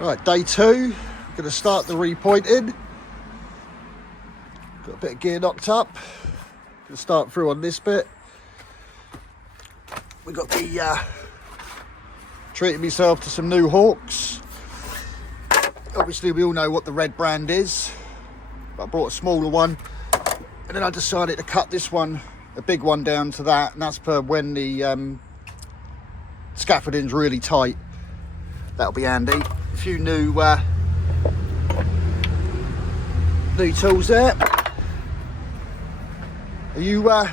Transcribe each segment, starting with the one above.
Right, day 2, we're going to start the repointing. Got a bit of gear knocked up. Going to start through on this bit. We got the treating myself to some new hawks. Obviously we all know what the red brand is, but I brought a smaller one, and then I decided to cut this one, a big one, down to that, and that's per when the scaffolding's really tight. That'll be handy. A few new tools there. Are you going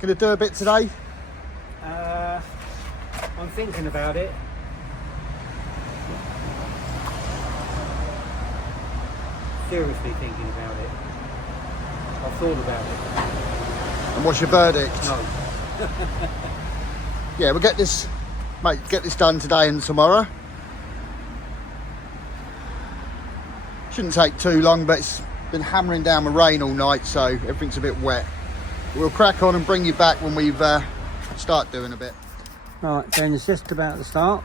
to do a bit today? I'm thinking about it. Seriously thinking about it. I've thought about it. And what's your verdict? No. Yeah, we'll get this, mate, get this done today and tomorrow. Shouldn't take too long, but it's been hammering down with rain all night, so everything's a bit wet. We'll crack on and bring you back when we've start doing a bit. Right, Ben, it's just about to start.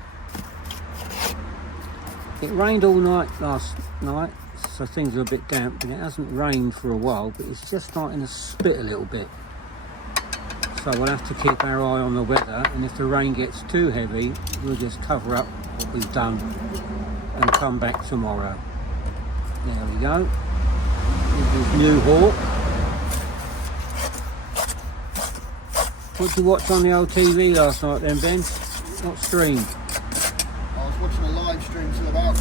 It rained all night last night, so things are a bit damp, and it hasn't rained for a while, but it's just starting to spit a little bit. So we'll have to keep our eye on the weather, and if the rain gets too heavy, we'll just cover up what we've done and come back tomorrow. There we go. This is new hawk. What did you watch on the old TV last night then, Ben? What stream? I was watching a live stream till about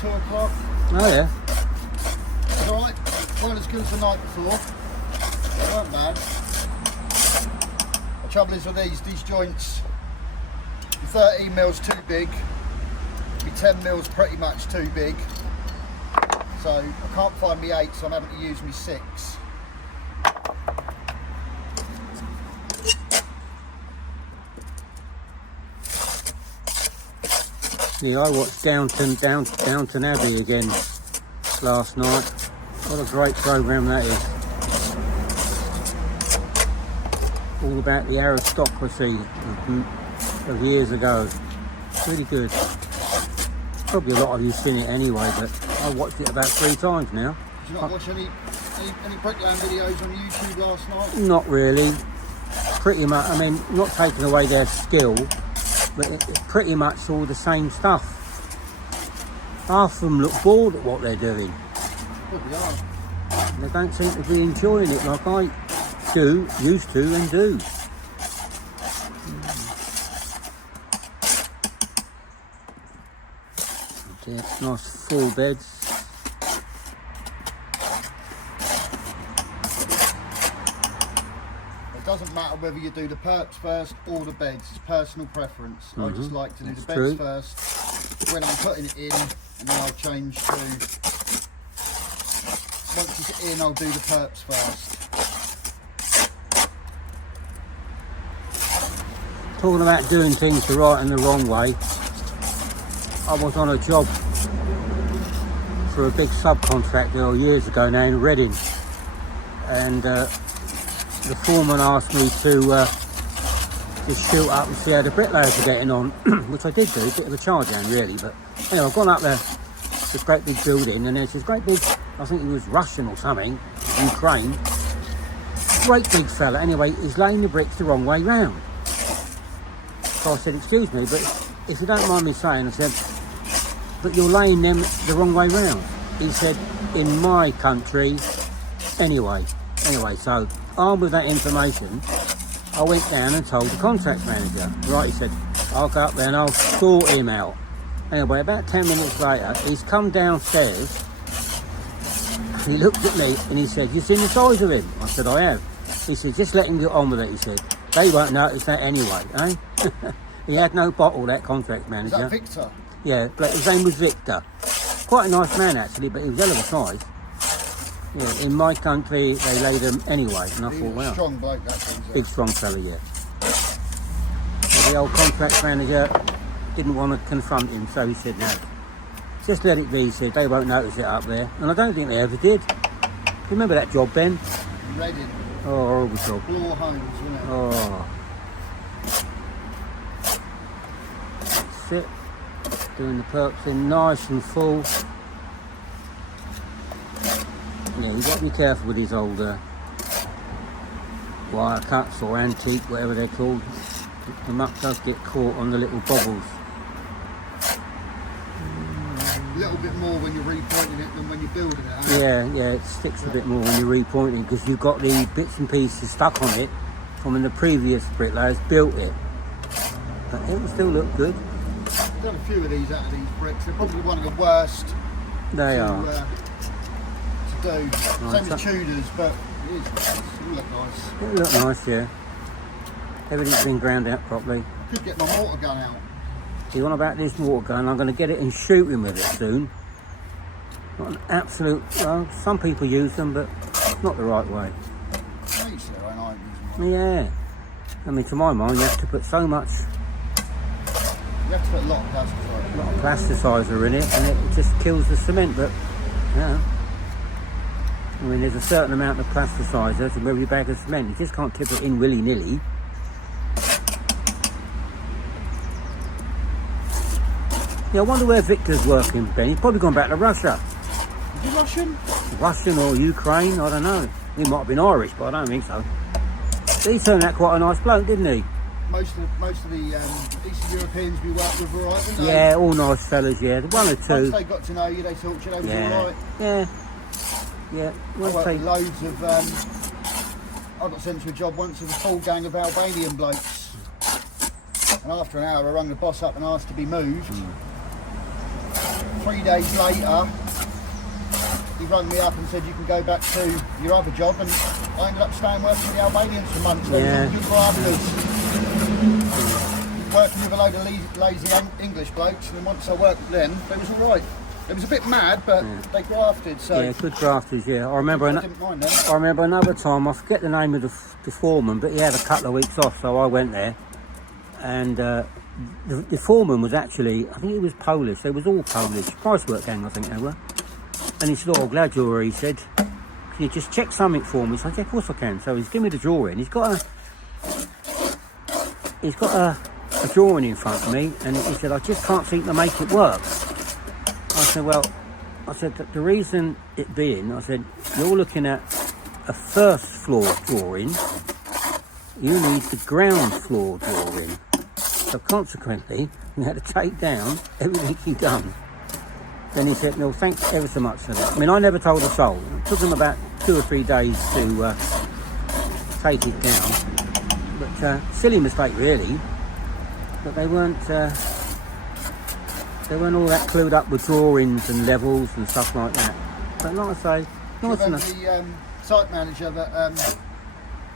2 o'clock. Oh yeah. It's alright. Weren't as good as the night before. They weren't bad. The trouble is with these joints, 13 mils too big, 10 mils pretty much too big. So I can't find me 8, so I'm having to use me 6. Yeah, I watched Downton Abbey again last night. What a great programme that is. All about the aristocracy of years ago. Really good. Probably a lot of you seen it anyway, but I watched it about 3 times now. Did you not watch any Bricklaying videos on YouTube last night? Not really. Pretty much, I mean, not taking away their skill, but it's pretty much all the same stuff. Half of them look bored at what they're doing. Probably are. They don't seem to be enjoying it like I do, used to and do. Yeah, nice full beds. It doesn't matter whether you do the perps first or the beds, it's personal preference. I just like to do the beds first when I'm putting it in, and then I'll change to, once it's in, I'll do the perps first. Talking about doing things the right and the wrong way, I was on a job for a big subcontractor years ago now in Reading, and the foreman asked me to shoot up and see how the bricklayers were getting on, which I did do, a bit of a charge down really, but anyway, I've gone up there, this great big building, and there's this great big, I think he was Russian or something, Ukraine, great big fella, anyway, he's laying the bricks the wrong way round. So I said, excuse me, but if you don't mind me saying, I said, but you're laying them the wrong way round. He said, in my country, anyway, so armed with that information, I went down and told the contract manager. Right, he said, I'll go up there and I'll sort him out. Anyway, about 10 minutes later, he's come downstairs, he looked at me and he said, you seen the size of him? I said, I have. He said, just let him get on with it, he said. They won't notice that anyway, eh? He had no bottle, that contract manager. Is that Victor? Yeah, but his name was Victor. Quite a nice man actually, but he was hell of a size. Yeah, in my country, they lay them anyway, and I thought, wow. Strong bloke, that thing. Big strong fella, yeah. But the old contract manager didn't want to confront him, so he said, no, just let it be, he said, they won't notice it up there. And I don't think they ever did. Remember that job, Ben? Reading. Oh, horrible job. Floor homes, wasn't it? Oh. That's it. doing the perks in nice and full. Yeah, you've got to be careful with these old wire cuts or antique, whatever they're called. The muck does get caught on the little bobbles. A little bit more when you're repointing it than when you're building it. Yeah, it sticks a bit more when you're repointing because you've got the bits and pieces stuck on it from when the previous bricklayers built it. But it will still look good. I've done a few of these out of these bricks. They're probably one of the worst to do. Same as Tudors, but it'll look nice. It'll look nice, yeah. Everything's been ground out properly. I could get my mortar gun out. You want about this water gun? I'm going to get it and shooting with it soon. Not an absolute. Well, some people use them, but not the right way. Yeah. I mean, to my mind, you have to put so much. You have to put a lot of plasticizer. A lot of plasticizer in it, and it just kills the cement. But yeah. I mean, there's a certain amount of plasticizer to every bag of cement. You just can't tip it in willy-nilly. Yeah, I wonder where Victor's working, Ben. He's probably gone back to Russia. Is he Russian? Russian or Ukraine, I don't know. He might have been Irish, but I don't think so. But he turned out quite a nice bloke, didn't he? Most of the Eastern Europeans we work with were alright, didn't they? Yeah, all nice fellas, yeah. One or two. Once they got to know you, they thought you were alright. Yeah. Yeah. I worked with loads of... I got sent to a job once with a full gang of Albanian blokes. And after an hour, I rang the boss up and asked to be moved. 3 days later, he rang me up and said you can go back to your other job, and I ended up staying working with the Albanians for months. They were good grafters. Working with a load of lazy English blokes, and then once I worked with them, it was alright. It was a bit mad, but they grafted. So yeah, good grafters. Yeah, I remember. I didn't mind them. I remember another time. I forget the name of the foreman, but he had a couple of weeks off, so I went there, and the foreman was actually, I think he was Polish. They was all Polish. Pricework gang, I think they were. And he said, "Oh, glad you're here." He said, "Can you just check something for me?" So I said, "Yeah, of course I can." So he's giving me the drawing. He's got a drawing in front of me, and he said, "I just can't seem to make it work." I said, "Well," I said, "the reason it being," I said, "you're looking at a first floor drawing. You need the ground floor drawing. So consequently, you had to take down everything he'd done." Then he said, "No, thanks ever so much for that." I mean, I never told a soul. It took them about 2 or 3 days to take it down. But silly mistake, really. But they weren't all that clued up with drawings and levels and stuff like that. But like I say, nice enough. The site manager that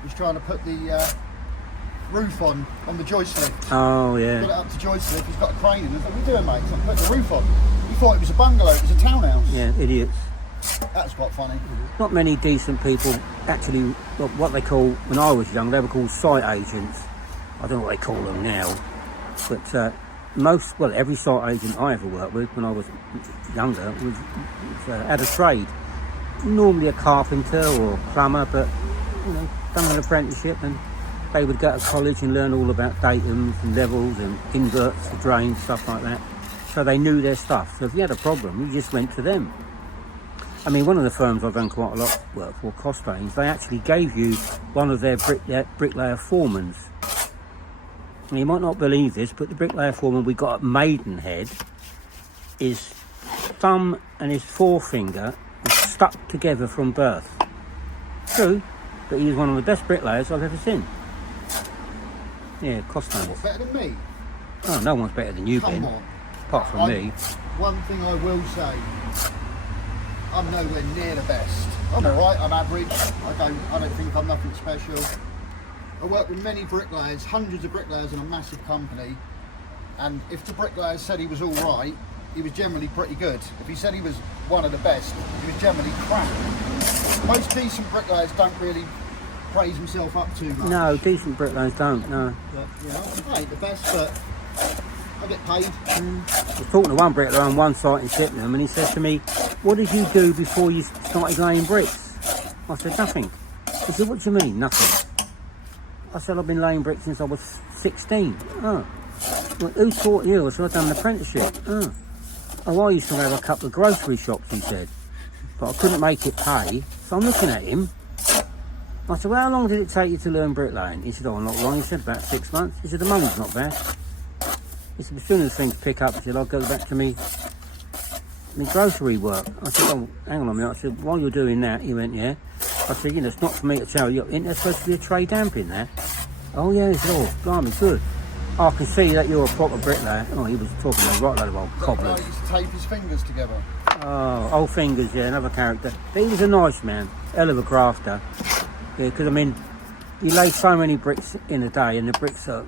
was trying to put the roof on the joist lift. Oh yeah. Got it up to joist lift. He's got a crane in. What are you doing, mate? So I'm putting the roof on. He thought it was a bungalow. It was a townhouse. Yeah, idiots. That's quite funny. Not many decent people actually. What they call, when I was young, they were called site agents. I don't know what they call them now, but every site agent I ever worked with when I was younger was had a trade. Normally a carpenter or plumber, but done an apprenticeship, and they would go to college and learn all about datums and levels and inverts for drains, stuff like that. So they knew their stuff. So if you had a problem, you just went to them. I mean, one of the firms I've done quite a lot of work for, Costains, they actually gave you one of their bricklayer foremans. And you might not believe this, but the bricklayer foreman we got at Maidenhead, his thumb and his forefinger were stuck together from birth. True, but he was one of the best bricklayers I've ever seen. Yeah, Costains. What, better than me? Oh, no one's better than you, Ben. Come on. Apart from me. One thing I will say, I'm nowhere near the best. I'm alright, I'm average. I don't think I'm nothing special. I work with many bricklayers, hundreds of bricklayers in a massive company, and if the bricklayer said he was alright, he was generally pretty good. If he said he was one of the best, he was generally crap. Most decent bricklayers don't really praise himself up too much. No, decent bricklayers don't, no. But, I ain't the best, but I get paid. I was talking to one bricklayer on one site in Sydenham, and he said to me, "What did you do before you started laying bricks?" I said, "Nothing." He said, "What do you mean, nothing?" I said, "I've been laying bricks since I was 16. Oh. Well, who taught you? So I've done an apprenticeship. Oh, I used to have a couple of grocery shops, he said. But I couldn't make it pay. So I'm looking at him. I said, well, how long did it take you to learn bricklaying? He said, oh, not long. He said, about 6 months. He said, the money's not bad. He said, as soon as things pick up, he said, I'll go back to me grocery work. I said, oh, hang on a minute. I said, while you're doing that, he went, yeah. I said, you know, it's not for me to tell you. Isn't there supposed to be a tray damp in there? Oh, yeah. He said, oh, blimey, good. I can see that you're a proper bricklayer. Oh, he was talking a right load of old cobblers. He used to tape his fingers together. Oh, old fingers, yeah, another character. But he was a nice man, hell of a grafter. Yeah, because, I mean, you lay so many bricks in a day, and the bricks are,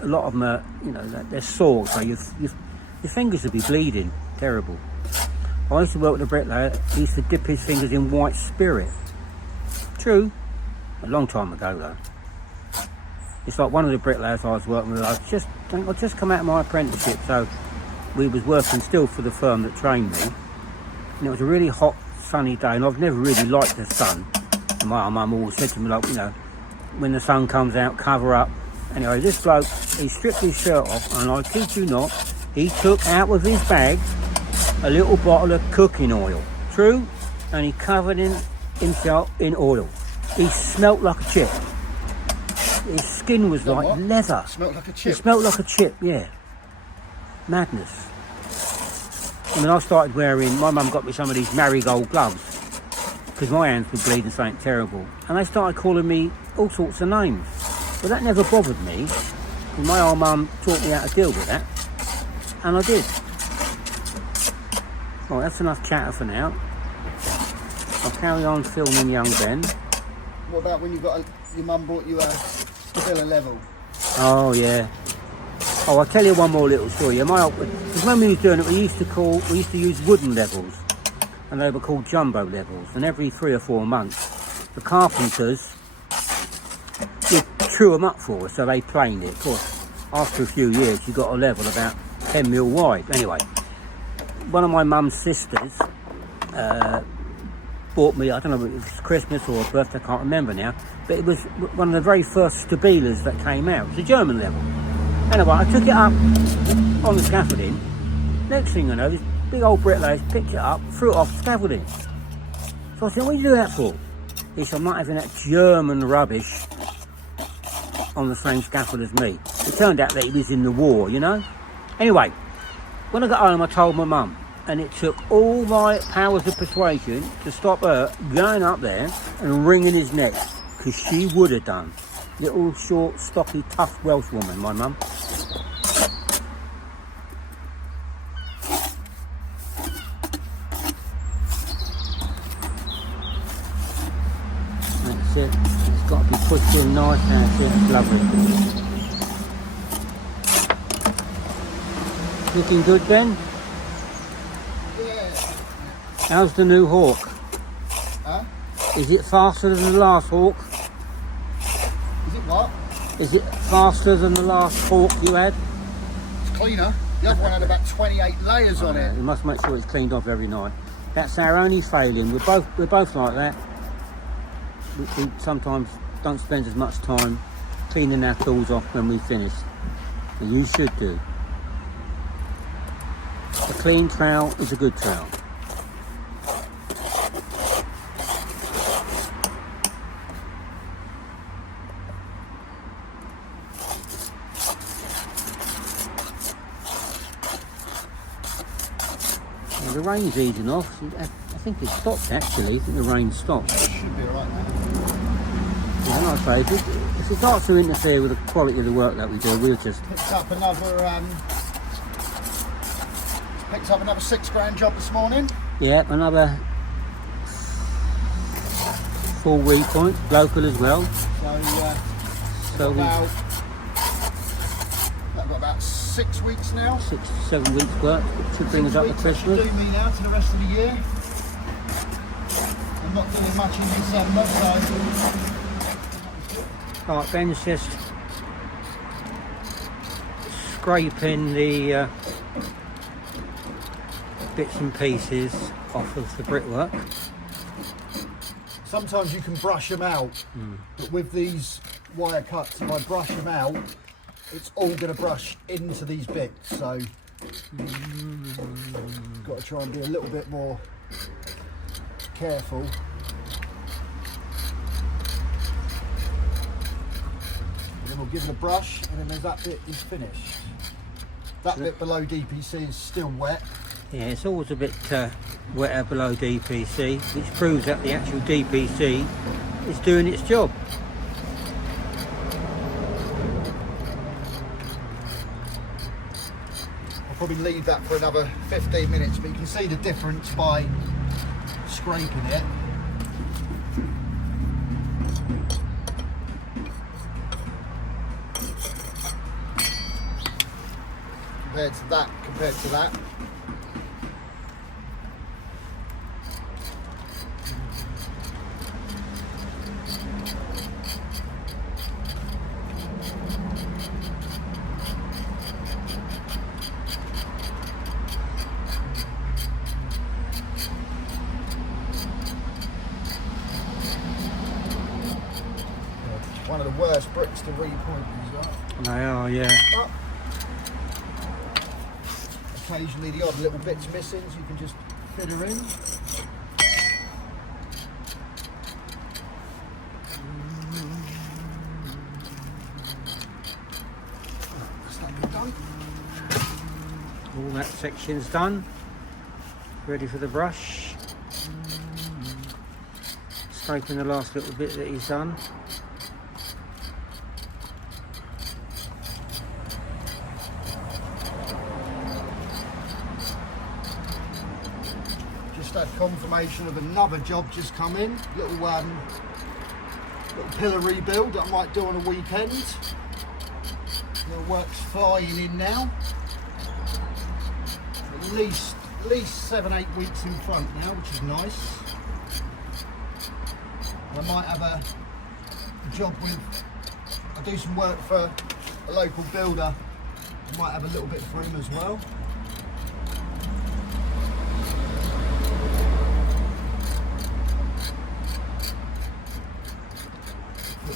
a lot of them are, you know, they're sore, so your fingers would be bleeding. Terrible. I used to work with a bricklayer. He used to dip his fingers in white spirit. True. A long time ago, though. It's like one of the bricklayers I was working with. I just come out of my apprenticeship, so we was working still for the firm that trained me. And it was a really hot, sunny day, and I've never really liked the sun. And my mum always said to me, like, you know, when the sun comes out, cover up. Anyway, this bloke, he stripped his shirt off, and I kid you not, he took out of his bag a little bottle of cooking oil. True? And he covered himself in oil. He smelt like a chip. His skin was like what? Leather. Smelt like a chip? It smelt like a chip, yeah. Madness. I mean, I started wearing, my mum got me some of these marigold gloves because my hands were bleeding something terrible. And they started calling me all sorts of names. But that never bothered me because my old mum taught me how to deal with that. And I did. Right, that's enough chatter for now. I'll carry on filming young Ben. What about when your mum brought you a filler level? Oh, yeah. Oh, I'll tell you one more little story. Because when we was doing it, we used to use wooden levels, and they were called jumbo levels. And every 3 or 4 months, the carpenters would chew them up for us, so they planed it. Of course, after a few years, you got a level about 10 mil wide. Anyway, one of my mum's sisters bought me, I don't know if it was Christmas or birthday, I can't remember now, but it was one of the very first stabilas that came out. It was a German level. Anyway, I took it up on the scaffolding. Next thing I know, this big old bricklayer picked it up, threw it off the scaffolding. So I said, what do you do that for? He said, I'm not having that German rubbish on the same scaffold as me. It turned out that he was in the war, you know? Anyway, when I got home, I told my mum, and it took all my powers of persuasion to stop her going up there and wringing his neck, because she would have done. Little, short, stocky, tough Welsh woman, my mum. That's it. It's got to be pushed in nice, and it's lovely. Looking good, Ben? Yeah. How's the new Hawk? Huh? Is it faster than the last Hawk? Is it what? Is it faster than the last Hawk you had? It's cleaner. The other one had about 28 layers on it. You must make sure it's cleaned off every night. That's our only failing. We're both like that. We sometimes don't spend as much time cleaning our tools off when we finish. And you should do. A clean trowel is a good trowel. Well, the rain's easing off. I think it stopped actually. I think the rain stopped. Should be alright now. Yeah, like I say, if it starts to interfere with the quality of the work that we do, we'll just... Picked up another 6 grand job this morning. Yeah, another full repoint, local as well. So I've got about 6 weeks now. 6 to 7 weeks work, should bring us up to Christmas. Do me now to the rest of the year. I'm not doing much in December, so... Right, Ben's just scraping the bits and pieces off of the brickwork. Sometimes you can brush them out, but with these wire cuts, if I brush them out, it's all going to brush into these bits, so got to try and be a little bit more careful. And then we'll give it a brush, and then there's that bit is finished. That bit below DPC is still wet. Yeah, it's always a bit wetter below DPC, which proves that the actual DPC is doing its job. I'll probably leave that for another 15 minutes, but you can see the difference by scraping it. Compared to that. One of the worst bricks to repoint as well. They are, yeah. But occasionally the odd little bits missing, so you can just fit her in. That's that bit done. All that section's done. Ready for the brush. Scraping the last little bit that he's done. Had confirmation of another job just come in, little pillar rebuild that I might do on a weekend. The work's flying in now. At least 7-8 weeks in front now, which is nice. I might have a job with, I do some work for a local builder. I might have a little bit for him as well.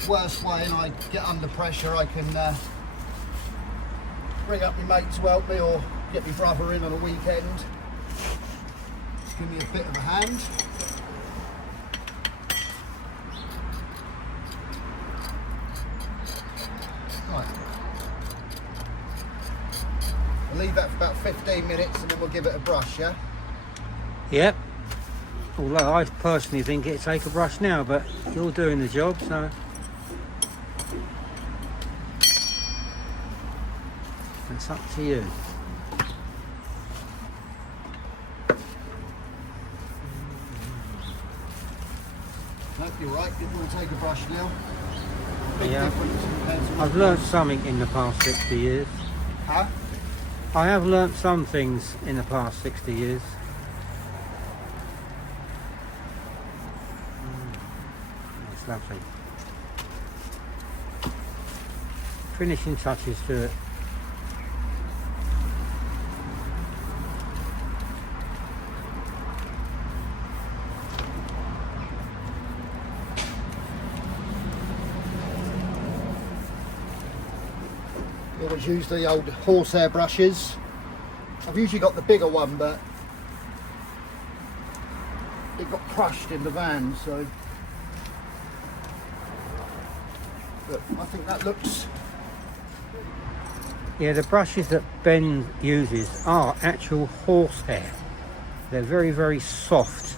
Worst way, and I get under pressure, I can bring up my mate to help me, or get my brother in on a weekend. Just give me a bit of a hand. Right. I'll leave that for about 15 minutes and then we'll give it a brush, yeah? Yep. Although I personally think it'd take a brush now, but you're doing the job, so. It's up to you. Nope, you're right. It will take a brush now. Big Yeah. difference compared to I've learnt something in the past 60 years. Huh? I have learnt some things in the past 60 years. It's lovely. Finishing touches to it. I always use the old horsehair brushes. I've usually got the bigger one, but it got crushed in the van, so. But I think that looks. Yeah, the brushes that Ben uses are actual horsehair. They're very, very soft,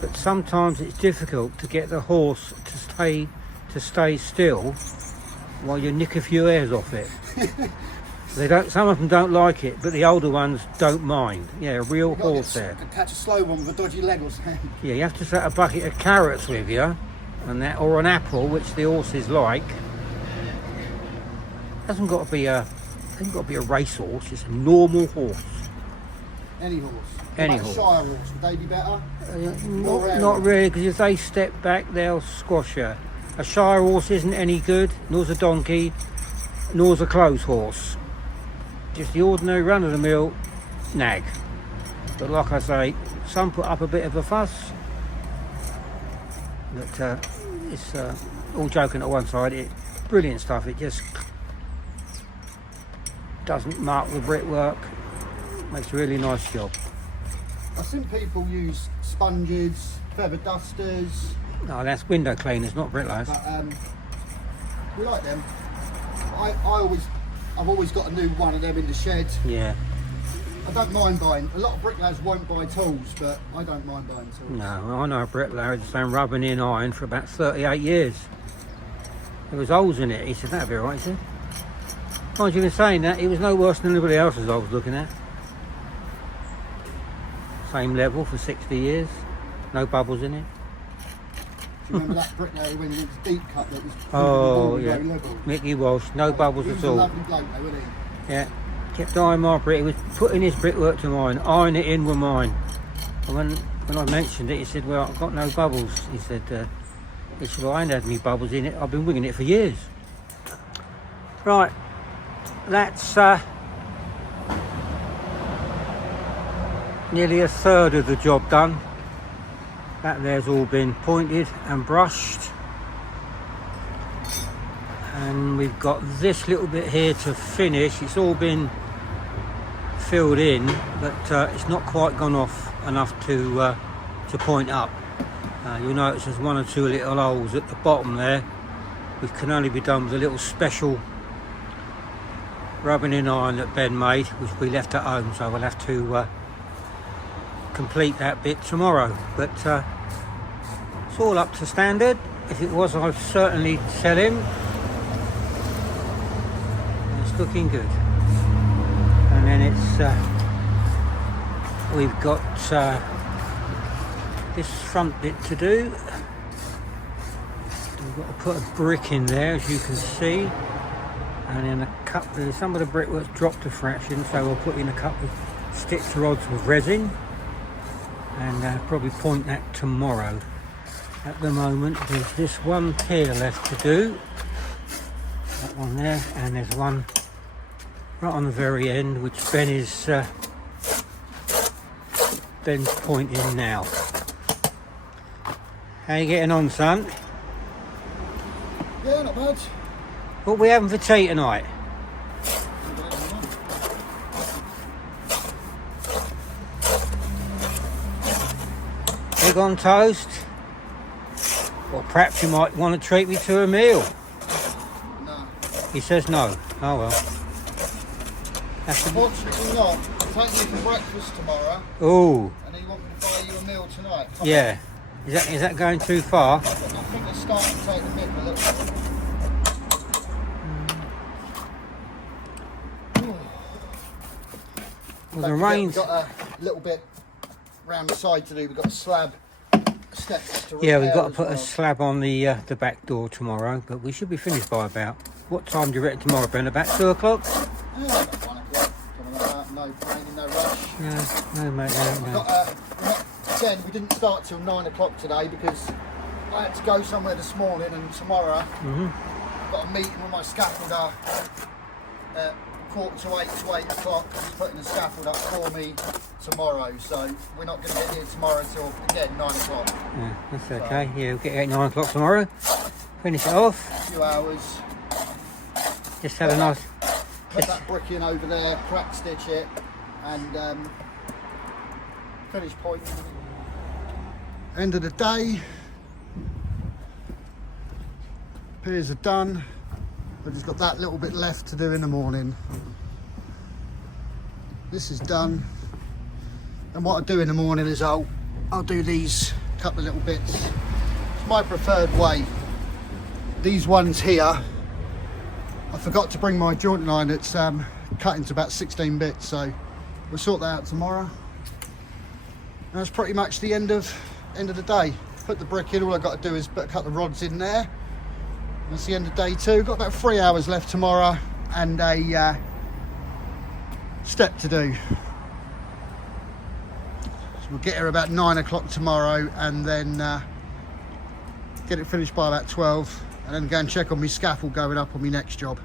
but sometimes it's difficult to get the horse to stay still while you nick a few hairs off it. Some of them don't like it, but the older ones don't mind. Yeah, real horsehair. Catch a slow one with a dodgy leg or something. Yeah, you have to set a bucket of carrots with you, and that, or an apple, which the horses like. Hasn't got to be a racehorse. It's a normal horse. Any horse. Any like horse. A Shire horse, would they be better? Not really, because if they step back, they'll squash her. A Shire horse isn't any good, nor's a donkey, nor's a clothes horse. Just the ordinary run-of-the-mill nag. But like I say, some put up a bit of a fuss. But it's all joking at one side. Brilliant stuff. It just doesn't mark the brickwork. Makes a really nice job. I've seen people use sponges, feather dusters, No, that's window cleaners, not bricklayers. but we like them. I've always got a new one of them in the shed. Yeah. I don't mind buying. A lot of bricklayers won't buy tools, but I don't mind buying tools. No, I know a bricklayer that's been rubbing in iron for about 38 years. There was holes in it. He said, that'd be all right, he said. Mind you, in saying that, he was no worse than anybody else as I was looking at. Same level for 60 years. No bubbles in it. Do you remember that bricklayer when it was deep cut that was Oh, yeah. level? Mickey Walsh, no bubbles He at was a all. lovely bloke though, wasn't he? Yeah. Kept eyeing my brick. He was putting his brickwork to mine, eyeing it in with mine. And when I mentioned it, he said, well, I've got no bubbles. He said, well, I ain't had any bubbles in it. I've been winging it for years. Right. That's nearly a third of the job done. That there's all been pointed and brushed. And we've got this little bit here to finish. It's all been filled in, but it's not quite gone off enough to point up. You'll notice there's one or two little holes at the bottom there, which can only be done with a little special rubbing in iron that Ben made, which we left at home, so we'll have to complete that bit tomorrow. But it's all up to standard. If it was, I'd certainly tell him. It's looking good. And then it's we've got this front bit to do. We've got to put a brick in there, as you can see, and then some of the brickwork's dropped a fraction, so we'll put in a couple of stitch rods with resin and probably point that tomorrow. At the moment there's this one tier left to do, that one there, and there's one right on the very end which Ben's pointing now. How you getting on, son? Yeah, not bad. What are we having for tea tonight? Egg on toast? Or perhaps you might want to treat me to a meal. No. He says no. Oh well. Unfortunately not. I'm taking you for breakfast tomorrow. Oh. And then you want me to buy you a meal tonight. Yeah. Is that going too far? I think they're starting to take the mick a little bit. Well, the rain's... We've got a little bit round the side to do. We've got a slab steps to Yeah, we've repair got to as put well. a slab on the back door tomorrow, but we should be finished by about... What time do you reckon tomorrow, Ben? About 2 o'clock? Yeah, about 1 o'clock. Something like that. No pain, no rush. No, mate, no. Again, we didn't start till 9 o'clock today because I had to go somewhere this morning, and tomorrow I've got a meeting with my scaffolder at 7:45 to 8 o'clock. He's putting the scaffold up for me tomorrow, so we're not going to get here tomorrow till, again, 9 o'clock. Yeah, that's okay. Yeah, we'll get here at 9 o'clock tomorrow. Finish it off. A few hours. Just had a nice... Put that brick in over there, crack stitch it, and finish point. End of the day. Piers are done. I've just got that little bit left to do in the morning. This is done. And what I do in the morning is I'll do these couple of little bits. It's my preferred way. These ones here, I forgot to bring my joint line. It's cut into about 16 bits, so we'll sort that out tomorrow. And that's pretty much the end of the day. Put the brick in. All I've got to do is put a couple of rods in there. That's the end of day 2. Got about 3 hours left tomorrow and a step to do. So we'll get here about 9 o'clock tomorrow and then get it finished by about 12, and then go and check on my scaffold going up on my next job.